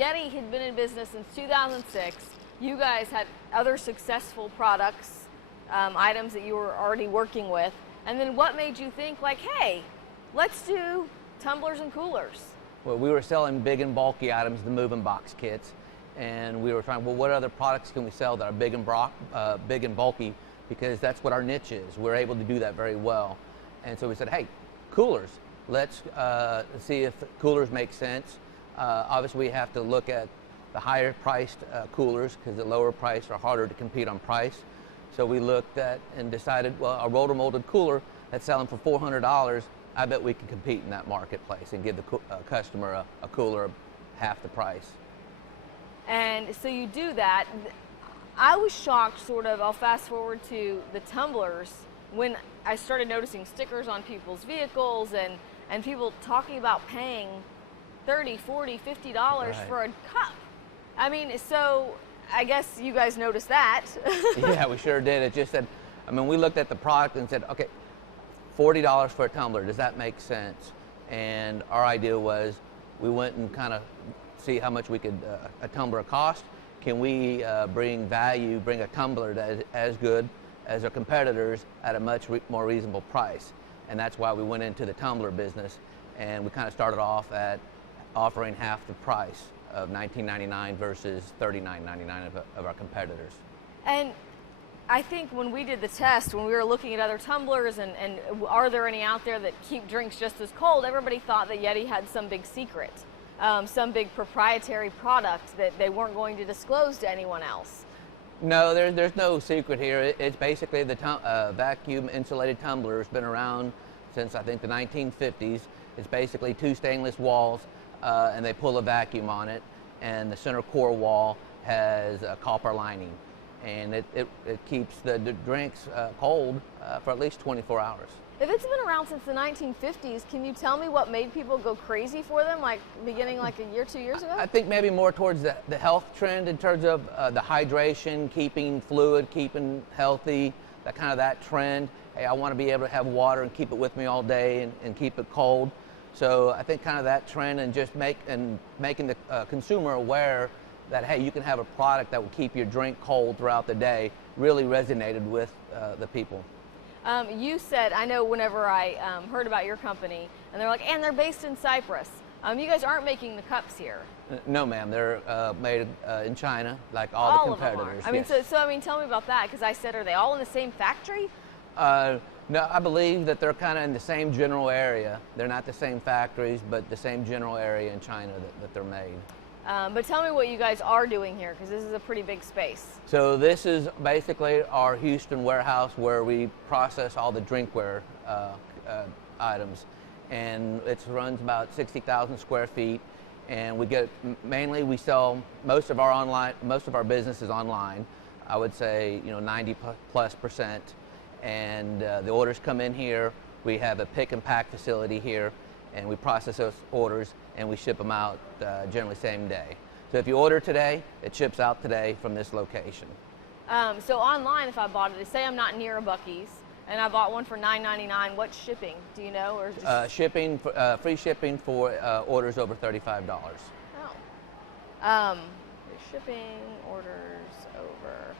Yeti had been in business since 2006. You guys had other successful products, items that you were already working with. And then what made you think like, hey, let's do tumblers and coolers? Well, we were selling big and bulky items, the moving box kits. And we were trying, well, what other products can we sell that are big and bulky? Because that's what our niche is. We're able to do that very well. And so we said, hey, coolers. Let's see if coolers make sense. Obviously, we have to look at the higher priced coolers because the lower priced are harder to compete on price. So we looked at and decided, well, a rotor molded cooler that's selling for $400, I bet we can compete in that marketplace and give the customer a cooler half the price. And so you do that. I was shocked, sort of, I'll fast forward to the tumblers, when I started noticing stickers on people's vehicles and people talking about paying $30, $40, $50 right. for a cup. I mean, so I guess you guys noticed that. Yeah, we sure did. It just said, I mean, we looked at the product and said, okay, $40 for a tumbler, does that make sense? And our idea was, we went and kind of see how much we could, a tumbler cost. Can we bring value, bring a tumbler that is as good as our competitors at a much more reasonable price? And that's why we went into the tumbler business, and we kind of started off at offering half the price of $19.99 versus $39.99 of our competitors. And I think when we did the test, when we were looking at other tumblers and are there any out there that keep drinks just as cold, everybody thought that Yeti had some big secret, some big proprietary product that they weren't going to disclose to anyone else. No, there's no secret here. It's basically the vacuum insulated tumbler. It's been around since I think the 1950s. It's basically two stainless walls and they pull a vacuum on it, and the center core wall has a copper lining, and it keeps the drinks cold for at least 24 hours. If it's been around since the 1950s, can you tell me what made people go crazy for them, like beginning like a year, 2 years ago? I think maybe more towards the health trend in terms of the hydration, keeping fluid, keeping healthy, that trend. Hey, I want to be able to have water and keep it with me all day and keep it cold. So I think kind of that trend and just making the consumer aware that, hey, you can have a product that will keep your drink cold throughout the day really resonated with the people. You said, I know whenever I heard about your company, and they're like, and they're based in Cyprus. You guys aren't making the cups here. No, ma'am. They're made in China, like all the competitors. Of them are. I mean, yes. so I mean, tell me about that, because I said, are they all in the same factory? No, I believe that they're kind of in the same general area. They're not the same factories, but the same general area in China that they're made. But tell me what you guys are doing here, because this is a pretty big space. So this is basically our Houston warehouse where we process all the drinkware items, and it runs about 60,000 square feet. And we sell most of our business is online. I would say 90+%. And the orders come in here. We have a pick and pack facility here, and we process those orders and we ship them out generally same day. So if you order today, it ships out today from this location. So online, if I bought it, say I'm not near a Buc-ee's and I bought one for $9.99, what's shipping? Do you know? Or just... free shipping for orders over $35. Oh. Shipping orders over.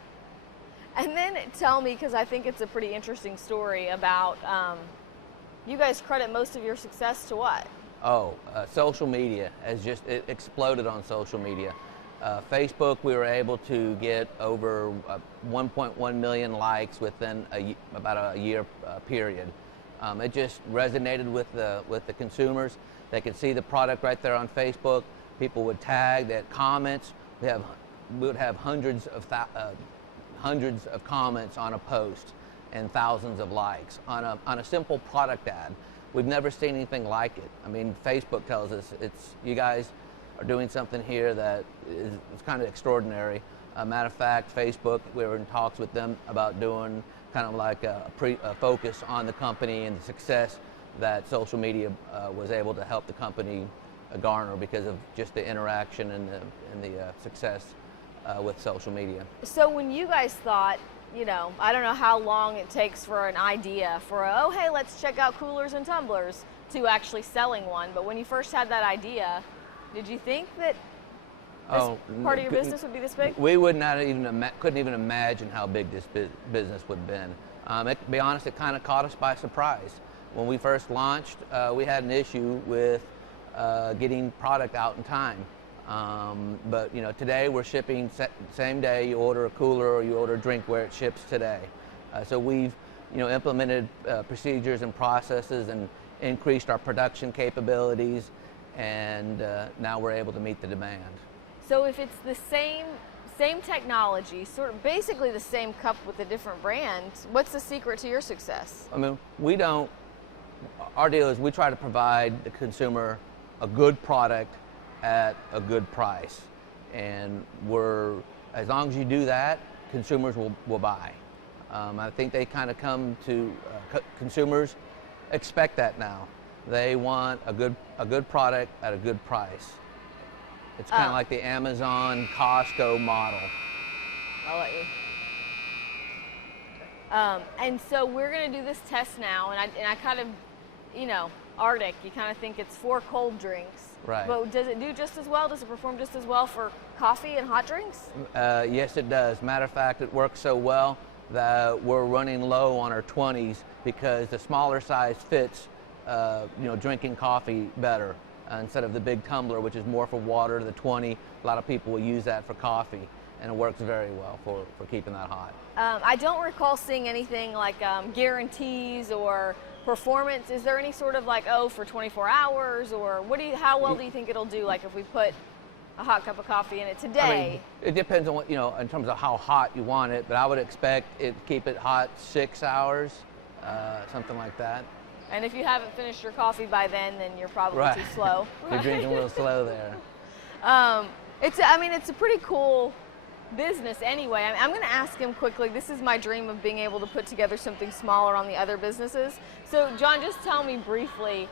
And then tell me, because I think it's a pretty interesting story about, you guys credit most of your success to what? Oh, social media it exploded on social media. Facebook, we were able to get over 1.1 million likes within about a year period. It just resonated with the consumers. They could see the product right there on Facebook. People would tag, they had comments. We would have hundreds of comments on a post and thousands of likes on a simple product ad. We've never seen anything like it. I mean, Facebook tells us you guys are doing something here that is kind of extraordinary. Matter of fact, Facebook, we were in talks with them about doing kind of like a focus on the company and the success that social media was able to help the company garner because of just the interaction and the success with social media. So when you guys thought, I don't know how long it takes for an idea for oh, hey, let's check out coolers and tumblers to actually selling one, but when you first had that idea, did you think that part of your business would be this big? We would not even couldn't even imagine how big this business would have been. To be honest, it kind of caught us by surprise. When we first launched, we had an issue with getting product out in time. But today we're shipping same day. You order a cooler or you order a drinkware, it ships today. So we've implemented procedures and processes and increased our production capabilities, and now we're able to meet the demand. So if it's the same technology, sort of basically the same cup with a different brand, what's the secret to your success? I mean, our deal is we try to provide the consumer a good product at a good price, and as long as you do that, consumers will buy. I think they kind of come to consumers expect that now. They want a good product at a good price. It's kind of like the Amazon, Costco model. I'll let you. And so we're going to do this test now, and I kind of, RTIC, you kind of think it's for cold drinks. Right. But does it do just as well? Does it perform just as well for coffee and hot drinks? Yes, it does. Matter of fact, it works so well that we're running low on our 20s because the smaller size fits, drinking coffee better. Instead of the big tumbler, which is more for water, the 20, a lot of people will use that for coffee, and it works very well for keeping that hot. I don't recall seeing anything like guarantees or performance. Is there any sort of for 24 hours, or how well do you think it'll do, like if we put a hot cup of coffee in it today? I mean, it depends on what, in terms of how hot you want it, but I would expect it to keep it hot 6 hours, something like that. And if you haven't finished your coffee by then you're probably right. too slow. You're drinking a little slow there. It's a pretty cool business anyway. I'm going to ask him quickly. This is my dream of being able to put together something smaller on the other businesses. So John, just tell me briefly,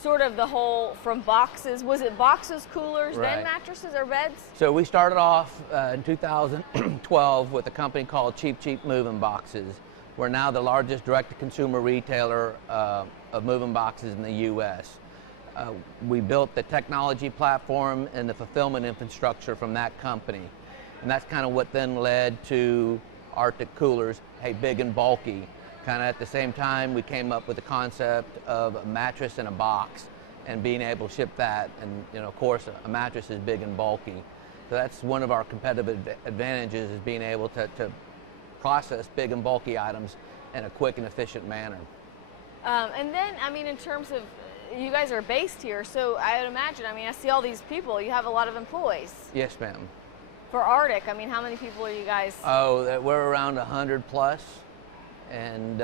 sort of the whole from boxes. Was it boxes, coolers, right. then mattresses or beds? So we started off in 2012 with a company called Cheap Moving Boxes. We're now the largest direct-to-consumer retailer of moving boxes in the U.S. We built the technology platform and the fulfillment infrastructure from that company. And that's kind of what then led to RTIC coolers, big and bulky. Kind of at the same time, we came up with the concept of a mattress in a box and being able to ship that. And of course, a mattress is big and bulky. So that's one of our competitive advantages, is being able to process big and bulky items in a quick and efficient manner. And then, in terms of, you guys are based here, so I would imagine, I see all these people, you have a lot of employees. Yes, ma'am. For RTIC, how many people are you guys? Oh, we're around 100 plus. And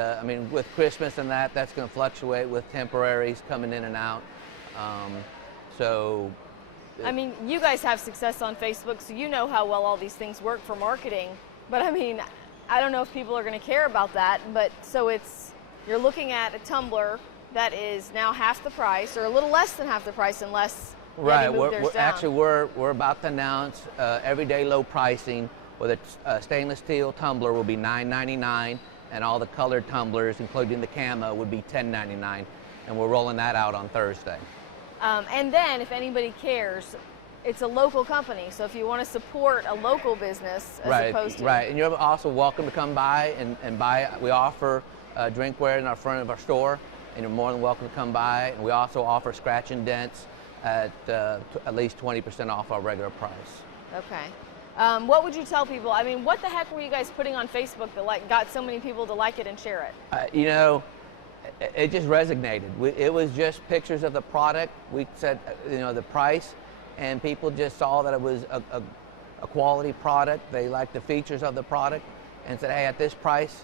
with Christmas and that's going to fluctuate with temporaries coming in and out. You guys have success on Facebook, so you know how well all these things work for marketing. But I don't know if people are going to care about that, but so you're looking at a tumbler that is now half the price, or a little less than half the price, unless right. We're about to announce everyday low pricing, where the stainless steel tumbler will be $9.99, and all the colored tumblers, including the camo, would be $10.99, and we're rolling that out on Thursday. And then, if anybody cares, it's a local company, so if you want to support a local business as opposed to... Right, and you're also welcome to come by and buy. We offer drinkware in our front of our store, and you're more than welcome to come by. And we also offer scratch and dents at least 20% off our regular price. Okay. What would you tell people? What the heck were you guys putting on Facebook that got so many people to like it and share it? It just resonated. It was just pictures of the product. We said, the price, and people just saw that it was a quality product. They liked the features of the product and said, hey, at this price,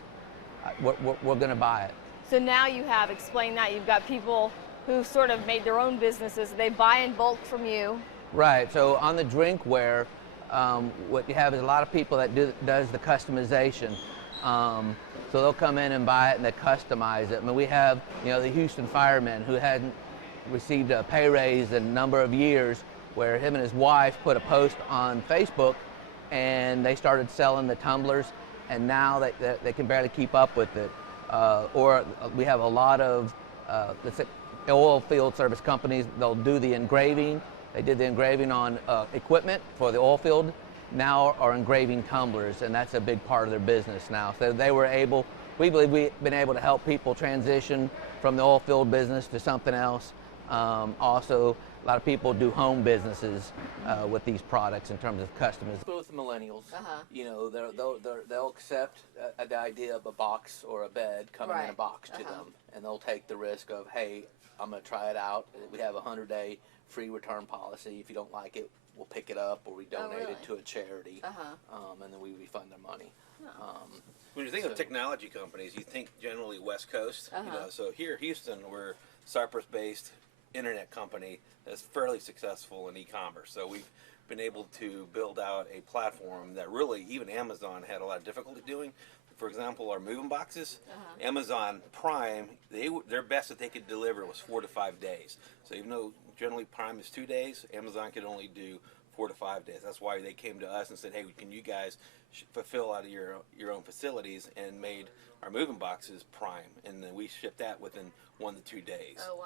we're going to buy it. So now explain that. You've got people who sort of made their own businesses. They buy in bulk from you. Right. So on the drinkware, what you have is a lot of people that does the customization. So they'll come in and buy it and they customize it. We have, the Houston fireman who hadn't received a pay raise in a number of years, where him and his wife put a post on Facebook and they started selling the tumblers, and now they can barely keep up with it. Or we have a lot of let's say oil field service companies. They'll do the engraving They did the engraving on equipment for the oil field, now are engraving tumblers, and that's a big part of their business now. So they were able, we believe we've been able to help people transition from the oil field business to something else. Also, a lot of people do home businesses with these products in terms of customers. With the millennials, you know, they'll accept the idea of a box or a bed coming in a box to them, and they'll take the risk of, hey, I'm going to try it out. We have a 100-day free return policy. If you don't like it, we'll pick it up or we donate it to a charity, and then we refund their money. When you think of technology companies, you think generally West Coast. You know, so here, Houston, we're Cyprus-based internet company that's fairly successful in e-commerce. So we've been able to build out a platform that really even Amazon had a lot of difficulty doing. For example, our moving boxes, Amazon Prime, their best that they could deliver was 4 to 5 days. So even though generally Prime is 2 days, Amazon could only do 4 to 5 days. That's why they came to us and said, hey, can you guys fulfill out of your own facilities, and made our moving boxes Prime, and then we shipped that within 1 to 2 days. Oh, wow.